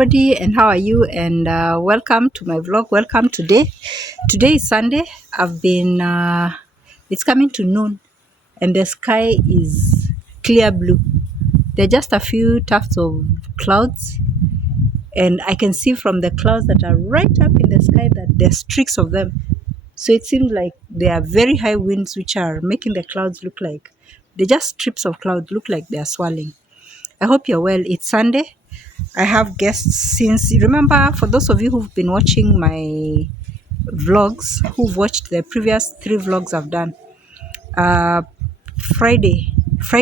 everybody, and how are you? And welcome to my vlog. Welcome today. Today is Sunday. It's coming to noon, and the sky is clear blue. There are just a few tufts of clouds, and I can see from the clouds that are right up in the sky that there's streaks of them. So it seems like there are very high winds which are making the clouds look like they're just strips of cloud, look like they are swirling. I hope you're well. It's Sunday. I have guests since, remember, for those of you who've been watching my vlogs, who've watched the previous 3 vlogs I've done, uh, Friday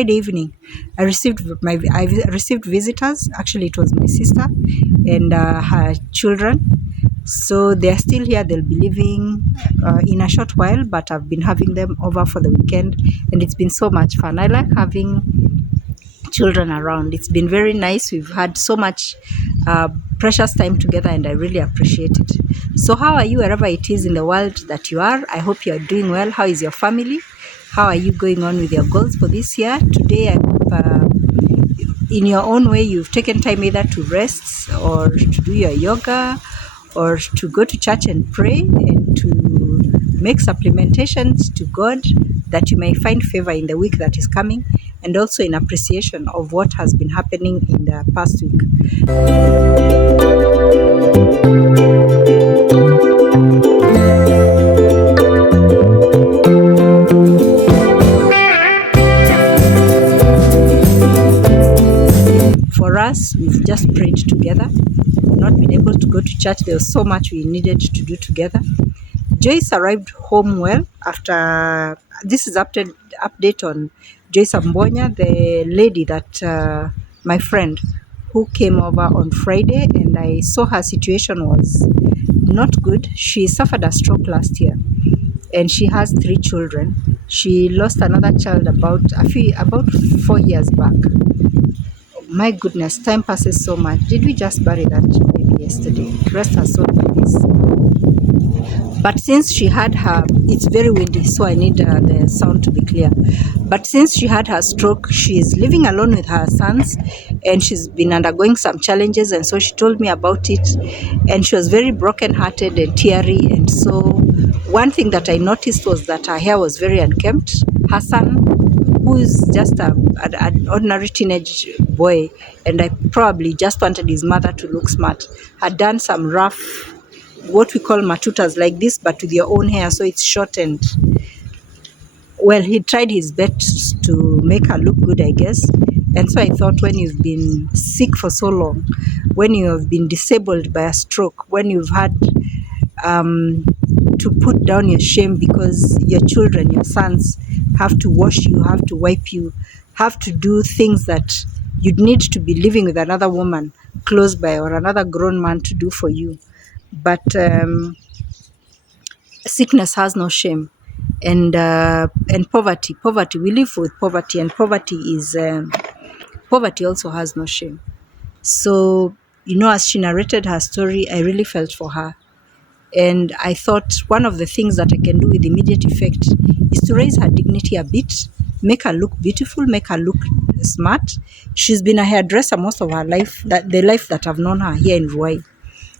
evening, I received visitors. Actually, it was my sister and her children. So they're still here. They'll be leaving in a short while, but I've been having them over for the weekend, and it's been so much fun. I like having children around. It's been very nice. We've had so much precious time together, and I really appreciate it. So how are you wherever it is in the world that you are? I hope you're doing well. How is your family? How are you going on with your goals for this year? Today, I hope in your own way you've taken time either to rest or to do your yoga or to go to church and pray and to make supplementations to God, that you may find favor in the week that is coming, and also in appreciation of what has been happening in the past week. For us, we've just prayed together. Not been able to go to church. There was so much we needed to do together. Joyce arrived home well after. This is update on Joyce Ambonya, the lady that my friend who came over on Friday, and I saw her situation was not good. She suffered a stroke last year, and she has 3 children. She lost another child about 4 years back. My goodness, time passes so much. Did we just bury that baby yesterday? Rest her soul, please. But since she had her, it's very windy, so I need the sound to be clear. But since she had her stroke, she's living alone with her sons, and she's been undergoing some challenges, and so she told me about it, and she was very broken-hearted and teary. And so one thing that I noticed was that her hair was very unkempt. Her son, who is just an ordinary teenage boy, and I probably just wanted his mother to look smart, had done some rough, what we call matutas like this, but with your own hair, so it's shortened. Well, he tried his best to make her look good, I guess. And so I thought, when you've been sick for so long, when you have been disabled by a stroke, when you've had to put down your shame because your children, your sons, have to wash you, have to wipe you, have to do things that you'd need to be living with another woman close by or another grown man to do for you. But sickness has no shame, and poverty. We live with poverty, and poverty also has no shame. So, as she narrated her story, I really felt for her. And I thought one of the things that I can do with immediate effect is to raise her dignity a bit, make her look beautiful, make her look smart. She's been a hairdresser most of her life, the life that I've known her here in Ruai.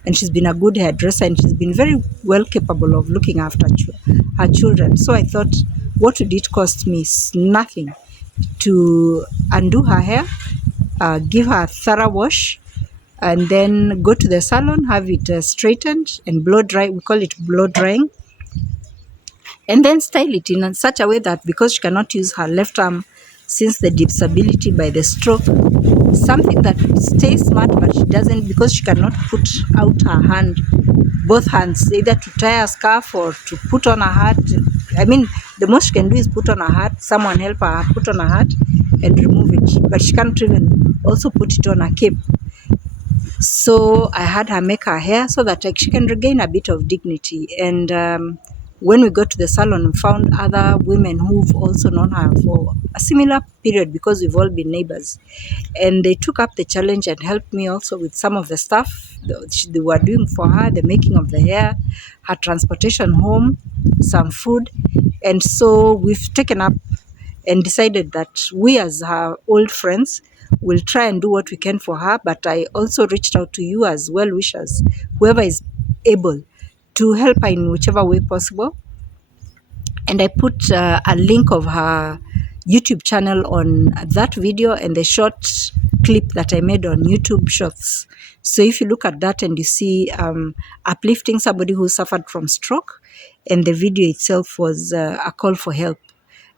And she's been a good hairdresser, and she's been very well capable of looking after her children. So I thought, what would it cost me? Nothing. To undo her hair, give her a thorough wash, and then go to the salon, have it straightened and blow dry. We call it blow drying. And then style it in such a way that, because she cannot use her left arm since the disability by the stroke, something that stays smart, but she doesn't, because she cannot put out her hand, both hands, either to tie a scarf or to put on a hat. I mean, the most she can do is put on a hat, someone help her put on a hat and remove it, but she can't even also put it on a cape. So I had her make her hair so that she can regain a bit of dignity. And when we got to the salon, we found other women who've also known her for a similar period, because we've all been neighbors. And they took up the challenge and helped me also with some of the stuff they were doing for her, the making of the hair, her transportation home, some food. And so we've taken up and decided that we, as her old friends, we'll try and do what we can for her. But I also reached out to you as well wishers, whoever is able, to help her in whichever way possible. And I put a link of her YouTube channel on that video and the short clip that I made on YouTube Shorts. So if you look at that and you see uplifting somebody who suffered from stroke, and the video itself was a call for help.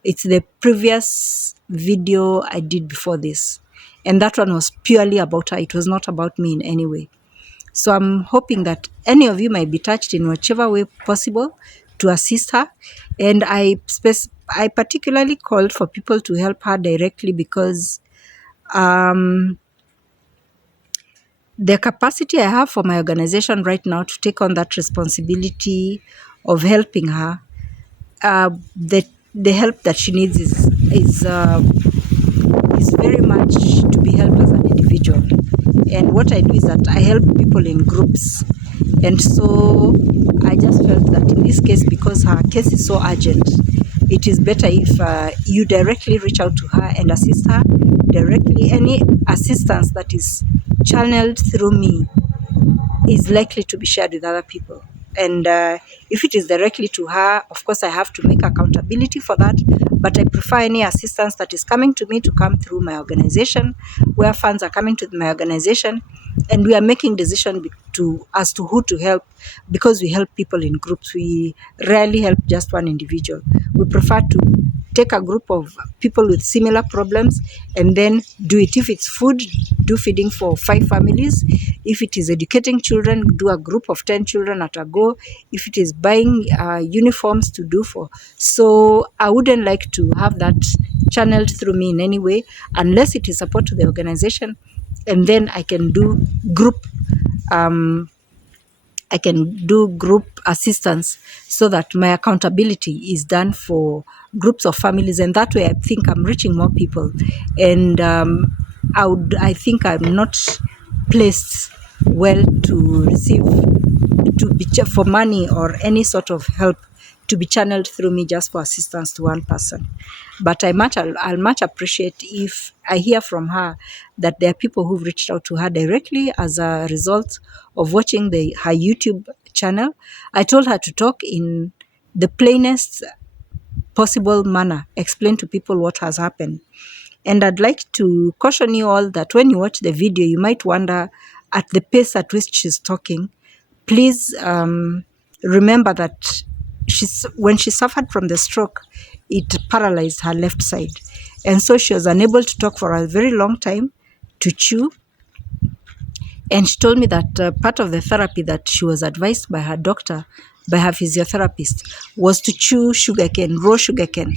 It's the previous video I did before this, and that one was purely about her. It was not about me in any way. So I'm hoping that any of you might be touched in whichever way possible to assist her. And I particularly called for people to help her directly because the capacity I have for my organization right now to take on that responsibility of helping her, the help that she needs is very much to be helped as an individual. And what I do is that I help people in groups. And so I just felt that in this case, because her case is so urgent, it is better if you directly reach out to her and assist her directly. Any assistance that is channeled through me is likely to be shared with other people. And if it is directly to her, of course, I have to make accountability for that. But I prefer any assistance that is coming to me to come through my organization, where funds are coming to my organization, and we are making decisions as to who to help, because we help people in groups. We rarely help just one individual. We prefer to take a group of people with similar problems and then do it. If it's food, do feeding for 5 families. If it is educating children, do a group of 10 children at a go. If it is buying uniforms, to do for. So I wouldn't like to have that channeled through me in any way, unless it is support to the organization, and then I can do group assistance, so that my accountability is done for groups of families, and that way I think I'm reaching more people. And I think I'm not placed well to receive for money or any sort of help to be channeled through me just for assistance to one person. But I'll much appreciate if I hear from her that there are people who've reached out to her directly as a result of watching her YouTube channel. I told her to talk in the plainest possible manner, explain to people what has happened. And I'd like to caution you all that when you watch the video, you might wonder at the pace at which she's talking. Please remember that when she suffered from the stroke, it paralyzed her left side. And so she was unable to talk for a very long time, to chew. And she told me that part of the therapy that she was advised by her doctor, by her physiotherapist, was to chew sugarcane, raw sugarcane.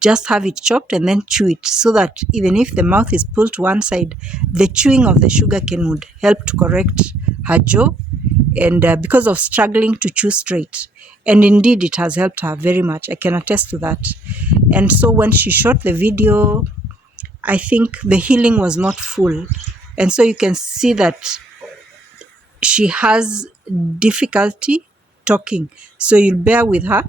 Just have it chopped and then chew it, so that even if the mouth is pulled to one side, the chewing of the sugarcane would help to correct her jaw, and because of struggling to chew straight. And indeed, it has helped her very much. I can attest to that. And so when she shot the video, I think the healing was not full. And so you can see that she has difficulty talking. So you'll bear with her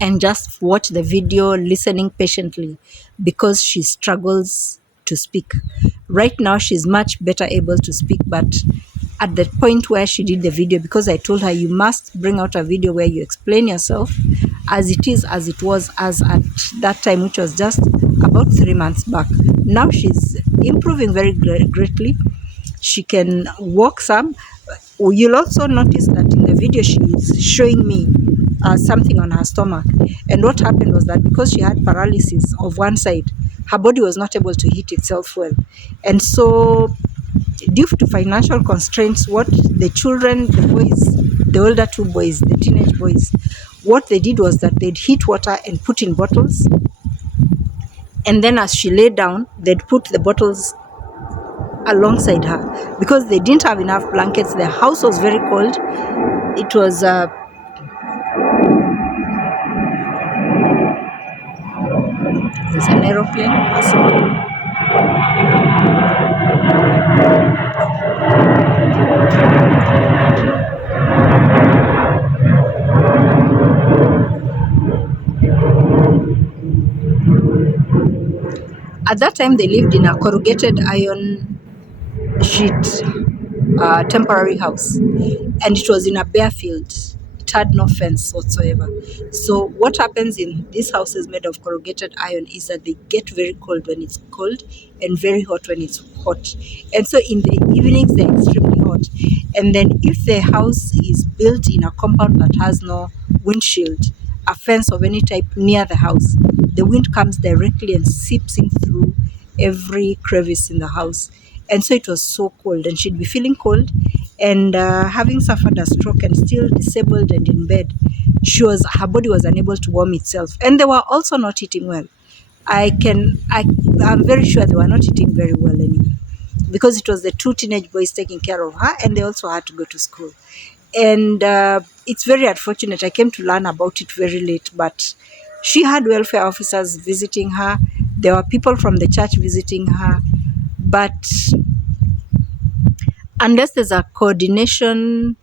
and just watch the video, listening patiently, because she struggles to speak. Right now, she's much better able to speak, but at the point where she did the video, because I told her you must bring out a video where you explain yourself as it was as at that time, which was just about 3 months back. Now she's improving very greatly. She can walk some. You'll also notice that in the video she's showing me something on her stomach. And what happened was that because she had paralysis of one side, her body was not able to heat itself well. And so, due to financial constraints, what the children, the boys, the older 2 boys, the teenage boys, what they did was that they'd heat water and put in bottles. And then as she lay down, they'd put the bottles alongside her, because they didn't have enough blankets. The house was very cold. It was there's an aeroplane passing. At that time, they lived in a corrugated iron sheet temporary house, and it was in a bare field. It had no fence whatsoever. So what happens in these houses made of corrugated iron is that they get very cold when it's cold and very hot when it's hot. And so in the evenings they're extremely hot. And then if the house is built in a compound that has no windshield, a fence of any type near the house, the wind comes directly and seeps in through every crevice in the house. And so it was so cold, and she'd be feeling cold, and having suffered a stroke and still disabled and in bed, her body was unable to warm itself, and they were also not eating well. I'm very sure they were not eating very well anyway, because it was the two teenage boys taking care of her, and they also had to go to school. And it's very unfortunate. I came to learn about it very late, but she had welfare officers visiting her. There were people from the church visiting her, but unless there's a coordination,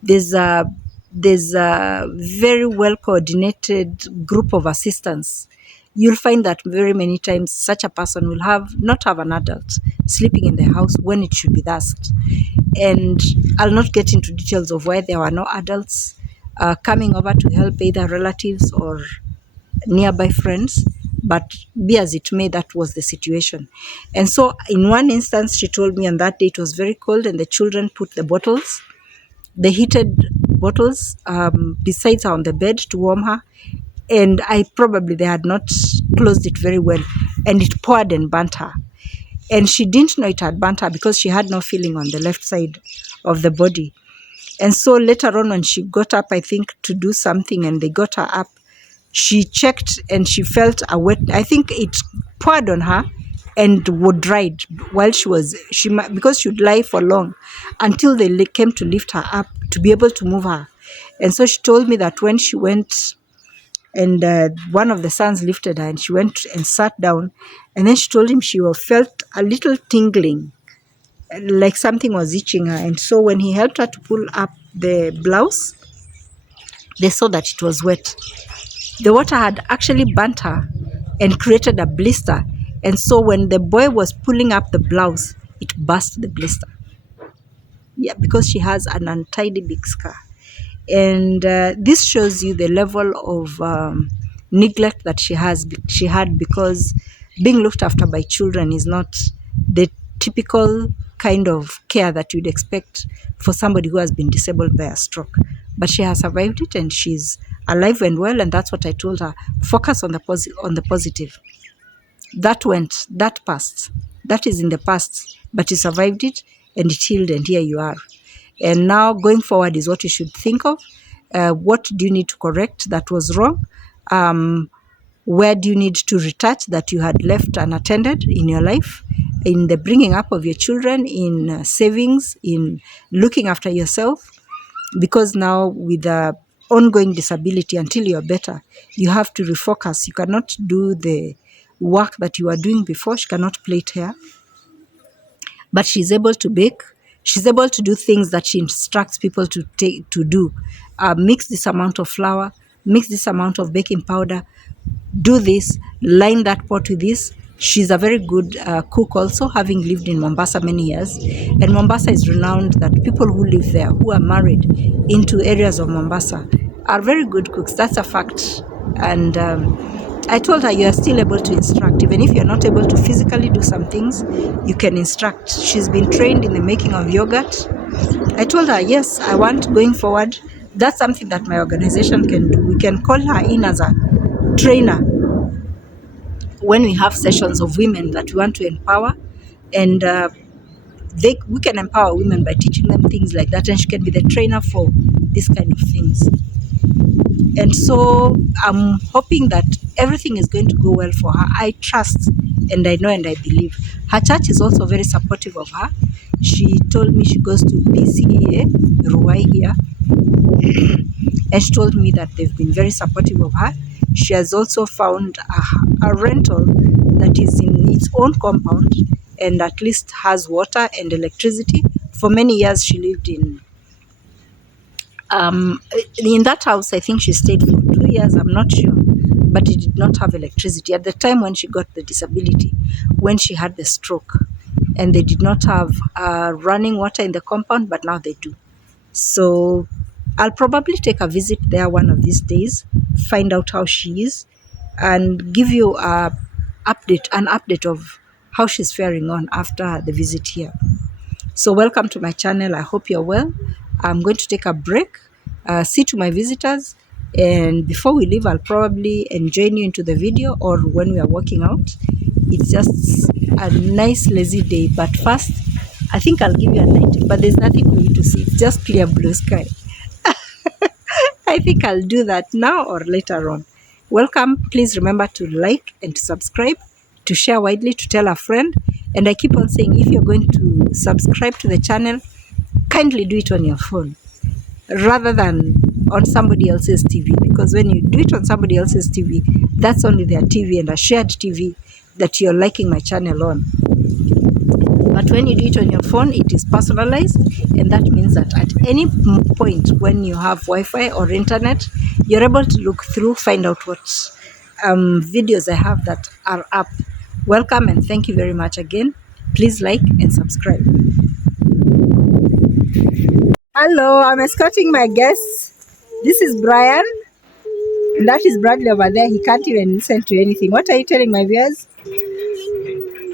there's a very well coordinated group of assistants, you'll find that very many times such a person will not have an adult sleeping in the house when it should be dusked. And I'll not get into details of why there were no adults coming over to help either relatives or nearby friends, but be as it may, that was the situation. And so in one instance, she told me on that day it was very cold, and the children put the heated bottles beside her on the bed to warm her, and they had not closed it very well, and it poured and burnt her. And she didn't know it had burnt her because she had no feeling on the left side of the body. And so later on, when she got up, I think, to do something, and they got her up, she checked and she felt I think it poured on her and would dried while because she would lie for long until they came to lift her up to be able to move her. And so she told me that when she went, and one of the sons lifted her, and she went and sat down, and then she told him she felt a little tingling, like something was itching her. And so when he helped her to pull up the blouse, they saw that it was wet. The water had actually burnt her and created a blister. And so when the boy was pulling up the blouse, it burst the blister. Yeah, because she has an untidy big scar. And this shows you the level of neglect that she had, because being looked after by children is not the typical kind of care that you'd expect for somebody who has been disabled by a stroke. But she has survived it, and she's alive and well, and that's what I told her. Focus on the positive. That passed. That is in the past, but you survived it, and it healed, and here you are. And now going forward is what you should think of. What do you need to correct that was wrong? Where do you need to retouch that you had left unattended in your life, in the bringing up of your children, in savings, in looking after yourself? Because now with the ongoing disability, until you're better, you have to refocus. You cannot do the work that you were doing before. She cannot plait hair, but she's able to bake. She's able to do things that she instructs people to do. Mix this amount of flour, mix this amount of baking powder, do this, line that pot with this. She's a very good cook also, having lived in Mombasa many years. And Mombasa is renowned that people who live there, who are married into areas of Mombasa, are very good cooks. That's a fact. And I told her, you are still able to instruct. Even if you're not able to physically do some things, you can instruct. She's been trained in the making of yogurt. I told her, yes, I want, going forward, that's something that my organization can do. We can call her in as a trainer when we have sessions of women that we want to empower, and we can empower women by teaching them things like that, and she can be the trainer for this kind of things. And so I'm hoping that everything is going to go well for her. I trust, and I know, and I believe. Her church is also very supportive of her. She told me she goes to PCEA, Ruai here, and she told me that they've been very supportive of her. She has also found a rental that is in its own compound and at least has water and electricity. For many years she lived in that house. I think she stayed for 2 years, I'm not sure. but it did not have electricity. At the time when she got the disability, when she had the stroke, and they did not have running water in the compound, but now they do. So I'll probably take a visit there one of these days, find out how she is, and give you an update of how she's faring on after the visit here. So welcome to my channel. I hope you're well. I'm going to take a break, see to my visitors, and before we leave, I'll probably join you into the video or when we are walking out. It's just a nice lazy day, but first I think I'll give you a night, but there's nothing for you to see. It's just clear blue sky. I think I'll do that now or later on. Welcome. Please remember to like and to subscribe, to share widely, to tell a friend. And I keep on saying, if you're going to subscribe to the channel, kindly do it on your phone rather than on somebody else's TV, because when you do it on somebody else's TV, that's only their TV and a shared TV that you're liking my channel on. But when you do it on your phone, it is personalized, and that means that at any point when you have Wi-Fi or internet, you're able to look through, find out what videos I have that are up. Welcome and thank you very much again. Please like and subscribe. Hello, I'm escorting my guests. This is Brian, and that is Bradley over there. He can't even listen to anything. What are you telling my viewers?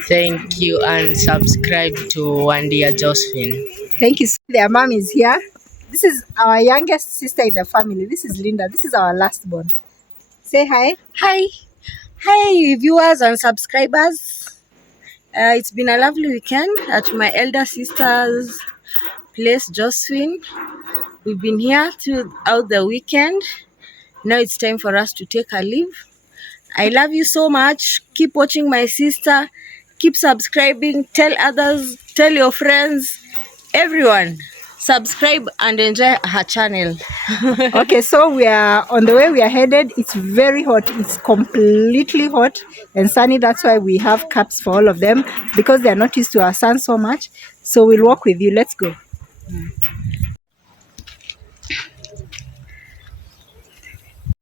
Thank you and subscribe to One Dear Josephine. Thank you. Their mom is here. This is our youngest sister in the family. This is Linda. This is our last born. Say hi. Hi. Hi, viewers and subscribers. It's been a lovely weekend at my elder sister's place, Josephine. We've been here throughout the weekend. Now it's time for us to take a leave. I love you so much. Keep watching my sister. Keep subscribing. Tell others. Tell your friends. Everyone. Subscribe and enjoy her channel. Okay, so we are on the way we are headed. It's very hot. It's completely hot and sunny. That's why we have caps for all of them, because they are not used to our sun so much. So we'll walk with you. Let's go.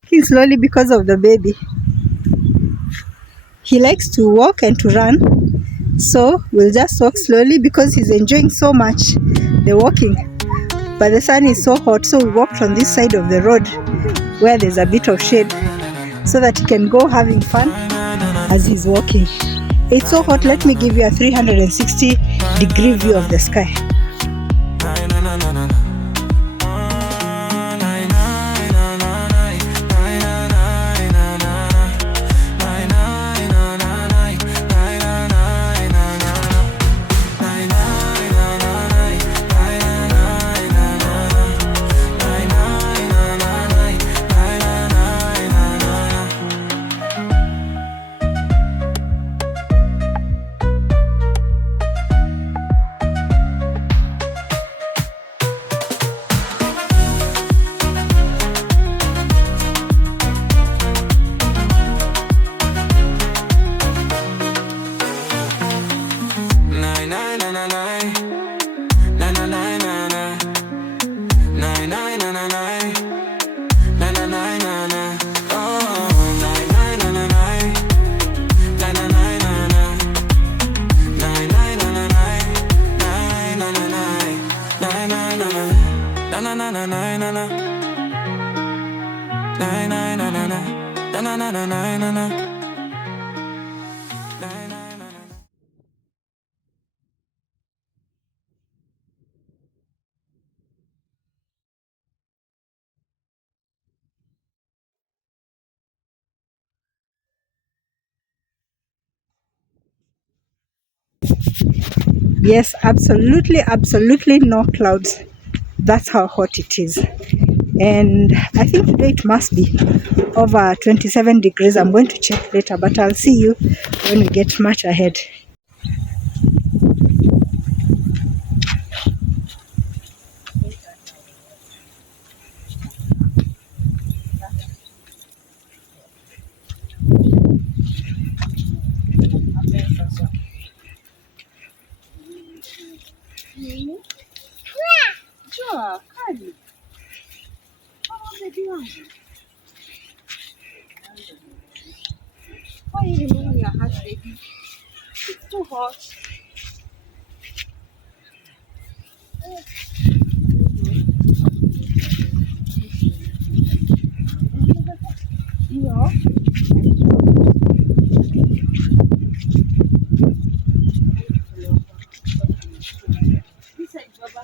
Walking slowly because of the baby. He likes to walk and to run, so we'll just walk slowly because he's enjoying so much the walking. But the sun is so hot, so we walked on this side of the road where there's a bit of shade so that he can go having fun as he's walking. It's so hot. Let me give you a 360-degree view of the sky. Yes, absolutely no clouds. That's how hot it is. And I think today it must be over 27 degrees. I'm going to check later, but I'll see you when we get much ahead. Why are you removing your hat, baby? It's too hot. Yeah. This side, Baba.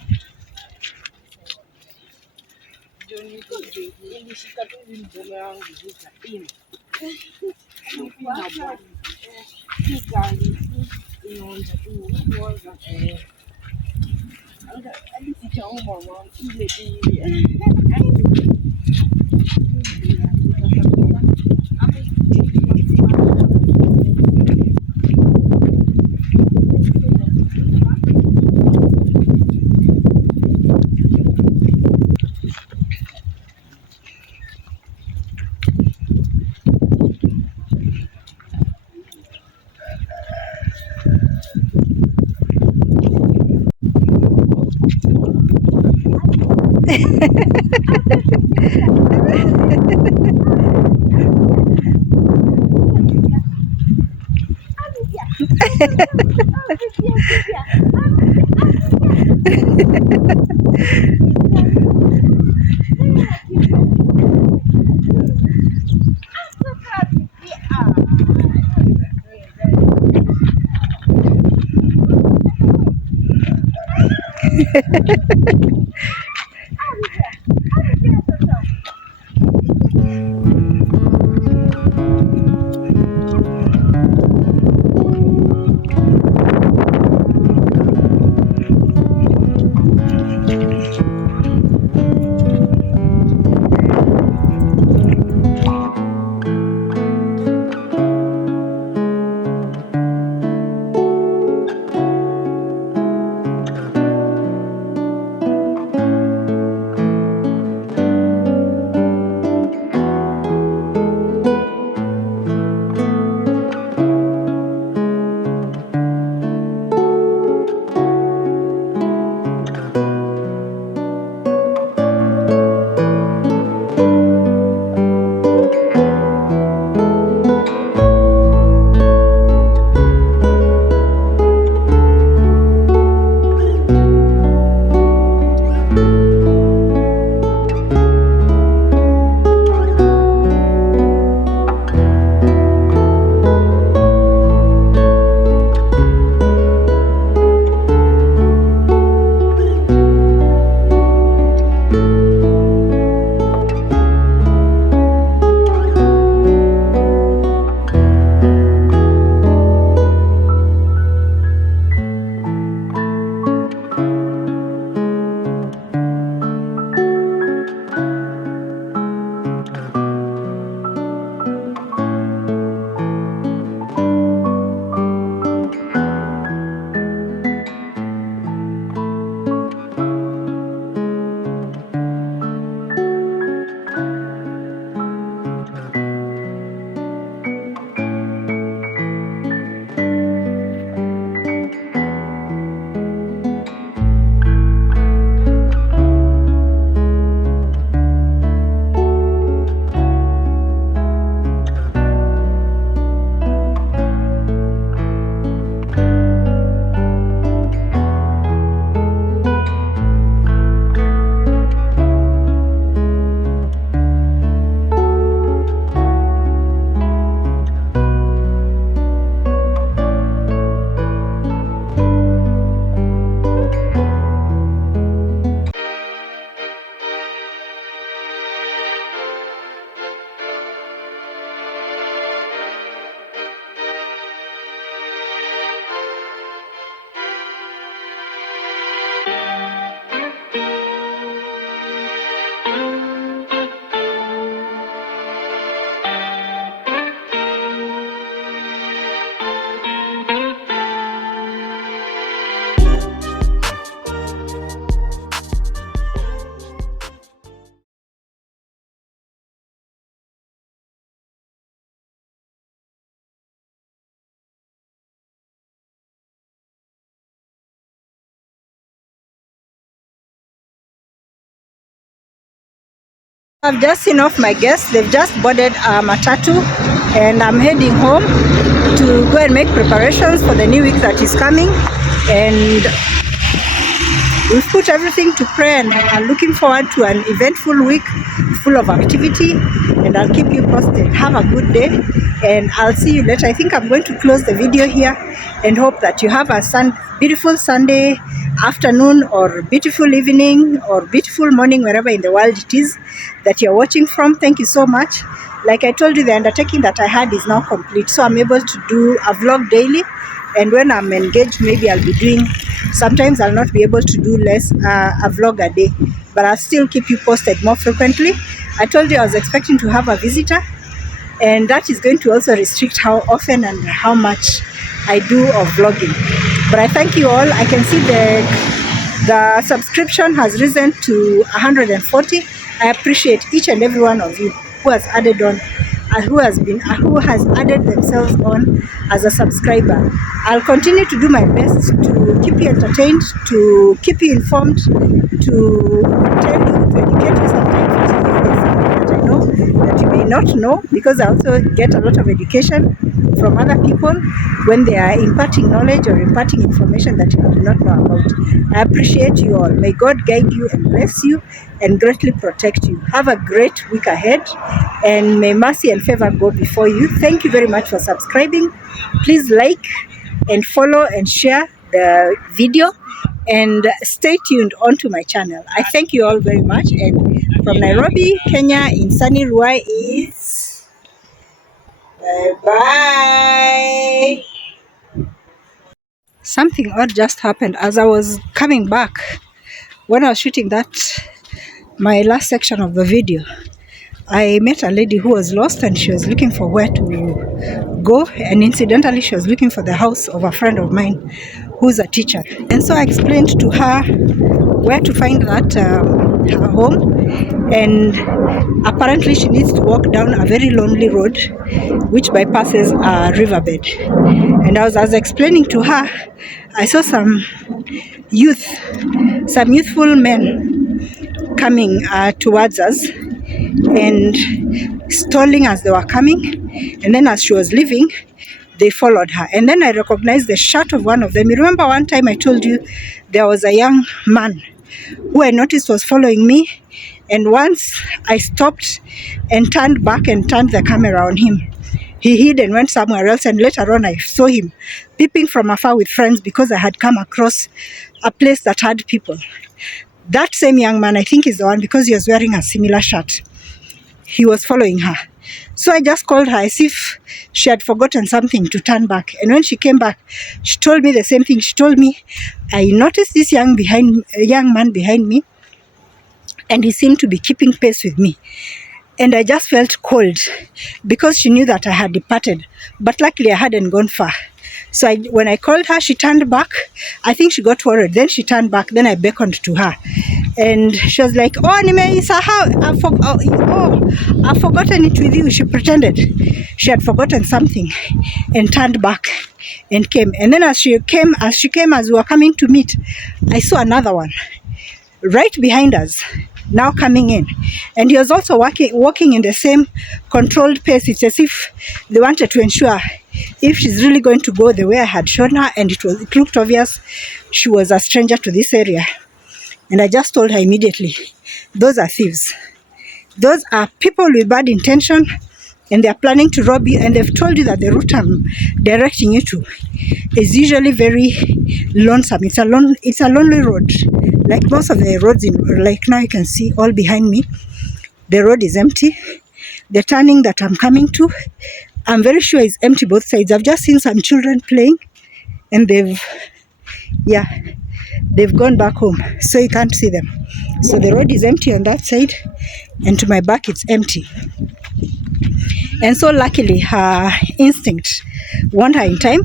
Ilishika tu hivi mdomo yangu vizuri ini. Hii gari inaonja tu uoza. Hadi sijauma mama ile ile. I've just seen off my guests. They've just boarded a matatu and I'm heading home to go and make preparations for the new week that is coming. And we've put everything to prayer, and I'm looking forward to an eventful week full of activity, and I'll keep you posted. Have a good day, and I'll see you later. I think I'm going to close the video here and hope that you have a beautiful Sunday afternoon, or beautiful evening, or beautiful morning, wherever in the world it is that you're watching from. Thank you so much. Like I told you, the undertaking that I had is now complete, so I'm able to do a vlog daily. And when I'm engaged, maybe I'll be doing, sometimes I'll not be able to do less, a vlog a day, but I'll still keep you posted more frequently. I told you I was expecting to have a visitor, and that is going to also restrict how often and how much I do of vlogging. But I thank you all. I can see the subscription has risen to 140. I appreciate each and every one of you who has added on, who has added themselves on as a subscriber. I'll continue to do my best to keep you entertained, to keep you informed, to tell you, to educate you sometimes if there's something that I know that you may not know, because I also get a lot of education from other people when they are imparting knowledge or imparting information that you do not know about. I appreciate you all. May God guide you and bless you and greatly protect you. Have a great week ahead, and may mercy and favor go before you. Thank you very much for subscribing. Please like and follow and share the video, and stay tuned onto my channel. I thank you all very much, and from Nairobi, Kenya, in sunny Ruai is bye. Something odd just happened as I was coming back. When I was shooting my last section of the video, I met a lady who was lost, and she was looking for where to go, and incidentally she was looking for the house of a friend of mine who's a teacher. And so I explained to her where to find her home, and apparently she needs to walk down a very lonely road which bypasses a riverbed. And as I was explaining to her, I saw some youthful men coming towards us and stalling as they were coming, and then as she was leaving, they followed her. And then I recognized the shirt of one of them. You remember one time I told you there was a young man who I noticed was following me, and once I stopped and turned back and turned the camera on him, he hid and went somewhere else, and later on I saw him peeping from afar with friends because I had come across a place that had people. That same young man, I think, is the one, because he was wearing a similar shirt. He was following her. So I just called her as if she had forgotten something to turn back. And when she came back, she told me the same thing. She told me, I noticed this young man behind me, and he seemed to be keeping pace with me. And I just felt cold because she knew that I had departed. But luckily I hadn't gone far. So when I called her, she turned back. I think she got worried. Then she turned back. Then I beckoned to her. And she was like, oh, I've forgotten it with you. She pretended she had forgotten something and turned back and came. And then as we were coming to meet, I saw another one right behind us, now coming in. And he was also walking in the same controlled pace. It's as if they wanted to ensure if she's really going to go the way I had shown her, and it looked obvious she was a stranger to this area. And I just told her immediately, those are thieves. Those are people with bad intention, and they're planning to rob you, and they've told you that the route I'm directing you to is usually very lonesome. It's a lonely road. Like most of the roads like now you can see all behind me, the road is empty. The turning that I'm coming to, I'm very sure is empty both sides. I've just seen some children playing, and they've gone back home, so you can't see them. So the road is empty on that side, and to my back it's empty. And so luckily her instinct warned her in time,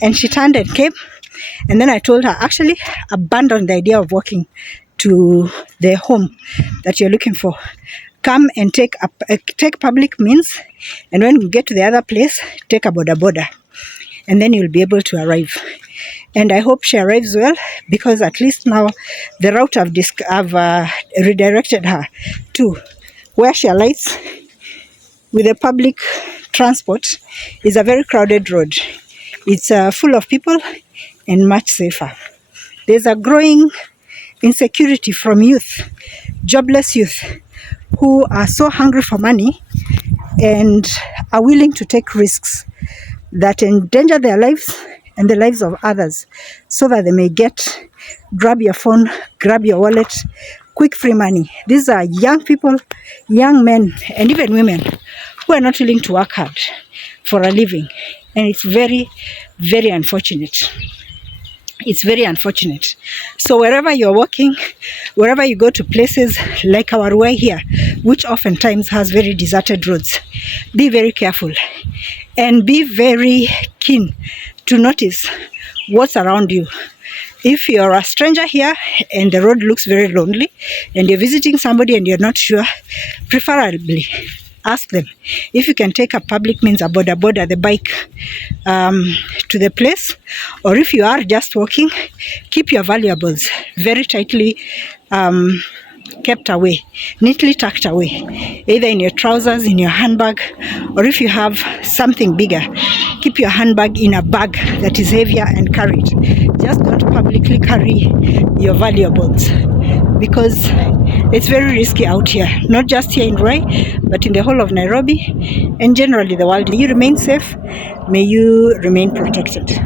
and she turned and came. And then I told her, actually abandon the idea of walking to the home that you're looking for. Come and take public means, and when you get to the other place, take a boda, and then you'll be able to arrive. And I hope she arrives well, because at least now the route I've redirected her to where she alights with the public transport is a very crowded road. It's full of people and much safer. There's a growing insecurity from youth, jobless youth, who are so hungry for money and are willing to take risks that endanger their lives and the lives of others so that they may grab your phone, grab your wallet, quick free money. These are young people, young men, and even women who are not willing to work hard for a living. And it's very, very unfortunate. It's very unfortunate. So wherever you're working, wherever you go to places like our way here, which oftentimes has very deserted roads, be very careful and be very keen to notice what's around you. If you're a stranger here and the road looks very lonely and you're visiting somebody and you're not sure, preferably ask them if you can take a public means, a boda, the bike, to the place, or if you are just walking, keep your valuables very tightly kept away, neatly tucked away, either in your trousers, in your handbag, or if you have something bigger, keep your handbag in a bag that is heavier and carry it. Just don't publicly carry your valuables, because it's very risky out here, not just here in Roy, but in the whole of Nairobi and generally the world. May you remain safe, may you remain protected.